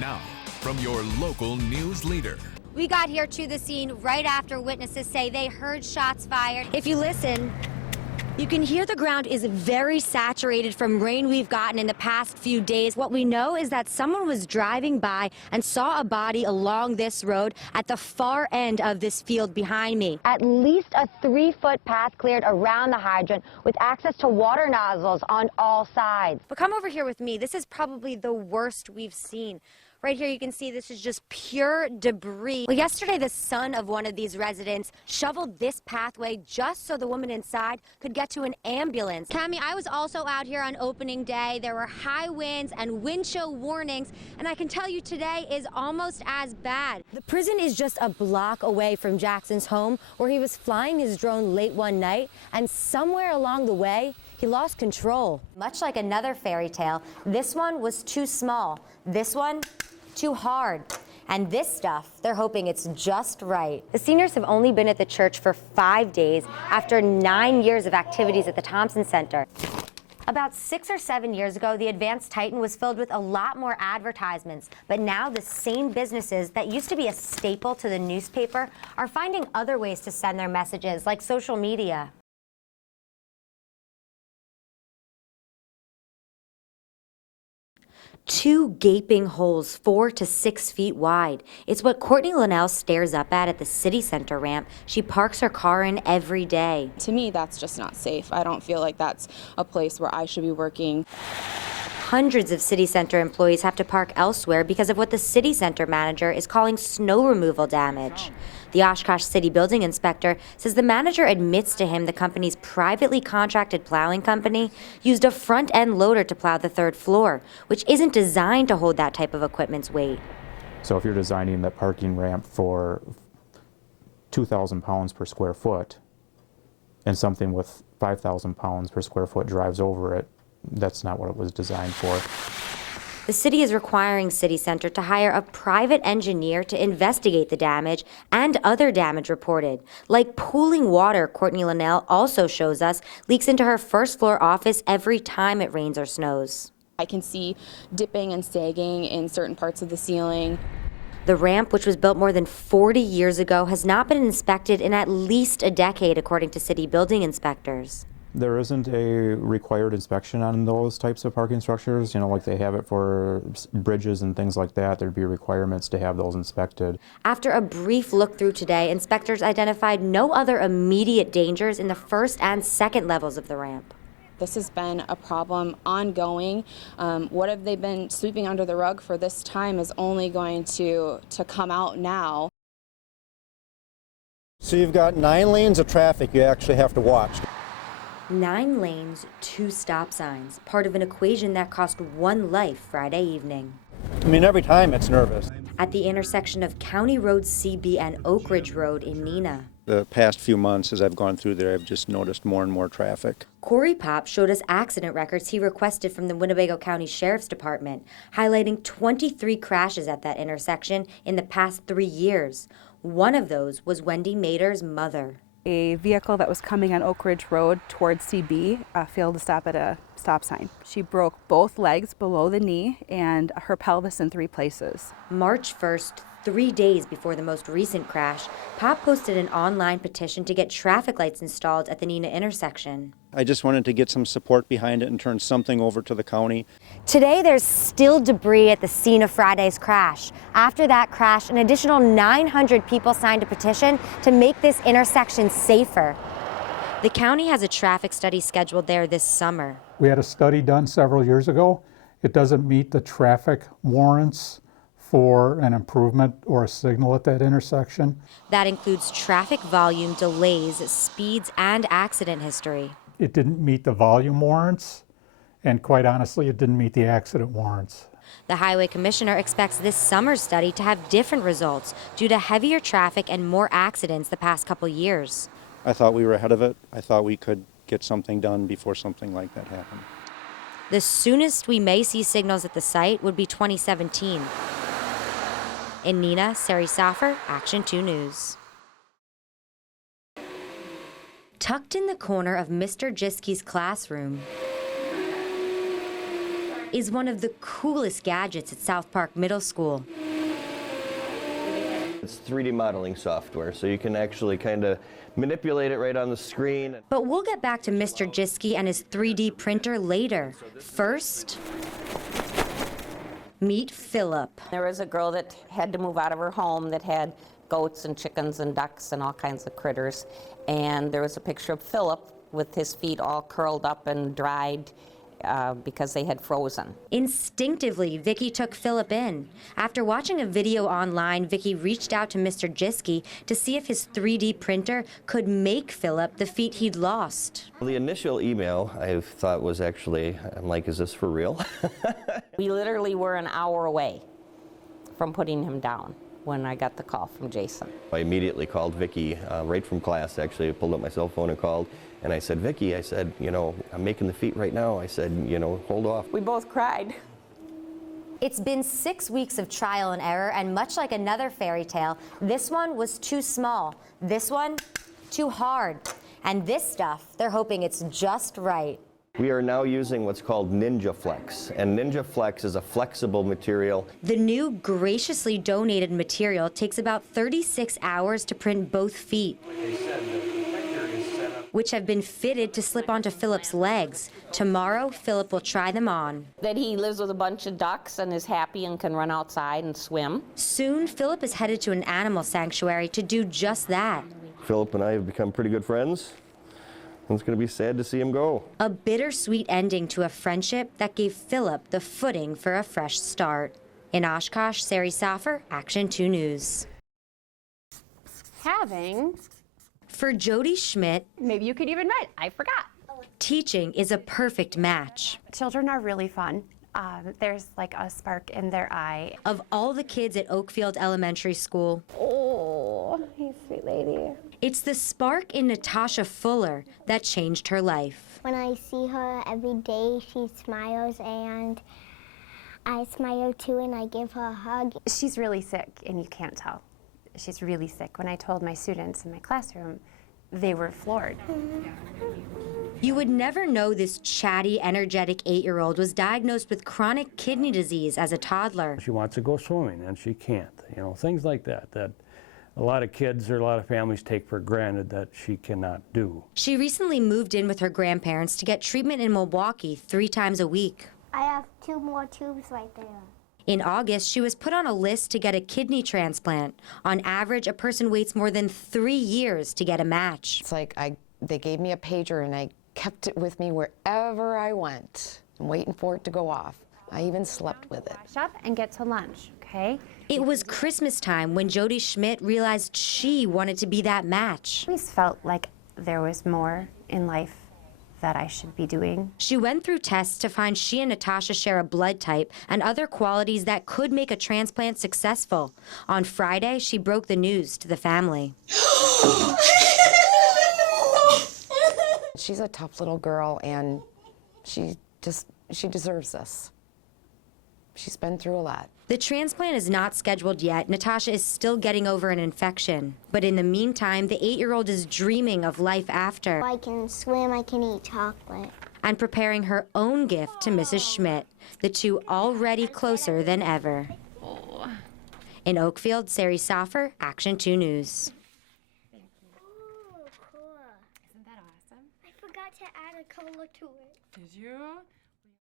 Now, from your local news leader. We got here to the scene right after witnesses say they heard shots fired. If you listen, you can hear the ground is very saturated from rain we've gotten in the past few days. What we know is that someone was driving by and saw a body along this road at the far end of this field behind me. At least a 3-foot path cleared around the hydrant with access to water nozzles on all sides. But come over here with me. This is probably the worst we've seen. Right here you can see this is just pure debris. Well, yesterday the son of one of these residents shoveled this pathway just so the woman inside could get to an ambulance. Tammy, I was also out here on opening day. There were high winds and wind chill warnings, and I can tell you today is almost as bad. The prison is just a block away from Jackson's home, where he was flying his drone late one night, and somewhere along the way, he lost control. Much like another fairy tale, this one was too small. This one, too hard. And this stuff, they're hoping it's just right. The seniors have only been at the church for 5 days after 9 years of activities at the Thompson Center. About 6 or 7 years ago, the Advanced Titan was filled with a lot more advertisements, but now the same businesses that used to be a staple to the newspaper are finding other ways to send their messages, like social media. Two gaping holes 4 to 6 feet wide. It's what Courtney Linnell stares up at the city center ramp she parks her car in every day. To me, that's just not safe. I don't feel like that's a place where I should be working. Hundreds of city center employees have to park elsewhere because of what the city center manager is calling snow removal damage. The Oshkosh City building inspector says the manager admits to him the company's privately contracted plowing company used a front-end loader to plow the 3rd floor, which isn't designed to hold that type of equipment's weight. So if you're designing the parking ramp for 2,000 pounds per square foot and something with 5,000 pounds per square foot drives over it, that's not what it was designed for. The city is requiring City Center to hire a private engineer to investigate the damage and other damage reported. Like pooling water, Courtney Linnell also shows us leaks into her 1st floor office every time it rains or snows. I can see dipping and sagging in certain parts of the ceiling. The ramp, which was built more than 40 years ago, has not been inspected in at least a decade, according to city building inspectors. There isn't a required inspection on those types of parking structures, like they have it for bridges and things like that. There'd be requirements to have those inspected. After a brief look through today, inspectors identified no other immediate dangers in the 1st and 2nd levels of the ramp. This has been a problem ongoing. What have they been sweeping under the rug for this time is only going to come out now. So you've got 9 lanes of traffic you actually have to watch. 9 lanes, 2 stop signs, part of an equation that cost 1 life Friday evening. I mean, every time it's nervous. At the intersection of County Road CB and Oak Ridge Road in Neenah. The past few months as I've gone through there, I've just noticed more and more traffic. Corey Pop showed us accident records he requested from the Winnebago County Sheriff's Department, highlighting 23 crashes at that intersection in the past 3 years. One of those was Wendy Mader's mother. A vehicle that was coming on Oak Ridge Road towards CB failed to stop at a stop sign. She broke both legs below the knee and her pelvis in 3 places. March 1st, 3 days before the most recent crash, Pop posted an online petition to get traffic lights installed at the Neenah intersection. I just wanted to get some support behind it and turn something over to the county. Today, there's still debris at the scene of Friday's crash. After that crash, an additional 900 people signed a petition to make this intersection safer. The county has a traffic study scheduled there this summer. We had a study done several years ago. It doesn't meet the traffic warrants for an improvement or a signal at that intersection. That includes traffic volume, delays, speeds, and accident history. It didn't meet the volume warrants, and quite honestly, it didn't meet the accident warrants. The highway commissioner expects this summer's study to have different results due to heavier traffic and more accidents the past couple years. I thought we were ahead of it. I thought we could get something done before something like that happened. The soonest we may see signals at the site would be 2017. In Neenah, Sari Soffer, Action 2 News. Tucked in the corner of Mr. Jiskie's classroom is one of the coolest gadgets at South Park Middle School. It's 3D modeling software, so you can actually kind of manipulate it right on the screen. But we'll get back to Mr. Jiski and his 3D printer later. First, meet Philip. There was a girl that had to move out of her home that had goats and chickens and ducks and all kinds of critters. And there was a picture of Philip with his feet all curled up and dried because they had frozen. Instinctively, Vicky took Philip in. After watching a video online, Vicky reached out to Mr. Jiski to see if his 3D printer could make Philip the feet he'd lost. The initial email I thought was actually, I'm like, is this for real? We literally were an hour away from putting him down when I got the call from Jason. I immediately called Vicky right from class. Actually, I pulled up my cell phone and called, and I said, Vicky, I said, you know, I'm making the feet right now. I said, you know, hold off. We both cried. It's been 6 weeks of trial and error, and much like another fairy tale, this one was too small, this one too hard, and this stuff, they're hoping it's just right. We are now using what's called Ninja Flex, and Ninja Flex is a flexible material. The new graciously donated material takes about 36 hours to print both feet, which have been fitted to slip onto Philip's legs. Tomorrow, Philip will try them on. That he lives with a bunch of ducks and is happy and can run outside and swim. Soon, Philip is headed to an animal sanctuary to do just that. Philip and I have become pretty good friends. It's going to be sad to see him go. A bittersweet ending to a friendship that gave Philip the footing for a fresh start. In Oshkosh, Sari Soffer, Action 2 News. Having. For Jody Schmidt, Maybe you could even write, I forgot. teaching is a perfect match. Children are really fun. There's like a spark in their eye. Of all the kids at Oakfield Elementary School, Oh, he's a sweet lady. it's the spark in Natasha Fuller that changed her life. When I see her every day, she smiles, and I smile too, and I give her a hug. She's really sick, and you can't tell. She's really sick. When I told my students in my classroom, they were floored. You would never know this chatty, energetic 8-year-old was diagnosed with chronic kidney disease as a toddler. She wants to go swimming and she can't, you know, things like that, that a lot of kids or a lot of families take for granted that she cannot do. She recently moved in with her grandparents to get treatment in Milwaukee 3 times a week. I have 2 more tubes right there. In August, she was put on a list to get a kidney transplant. On average, a person waits more than 3 years to get a match. It's like they gave me a pager and I kept it with me wherever I went. I'm waiting for it to go off. I even slept with it. Wash up and get to lunch, okay? It was Christmas time when Jody Schmidt realized she wanted to be that match. I always felt like there was more in life that I should be doing. She went through tests to find she and Natasha share a blood type and other qualities that could make a transplant successful. On Friday, she broke the news to the family. She's a tough little girl and she deserves this. She's been through a lot. The transplant is not scheduled yet. Natasha is still getting over an infection. But in the meantime, the 8-year-old is dreaming of life after. I can swim, I can eat chocolate. And preparing her own gift to Mrs. Schmidt, the two already closer than ever. In Oakfield, Sari Soffer, Action 2 News. Oh, cool. Isn't that awesome? I forgot to add a color to it. Did you?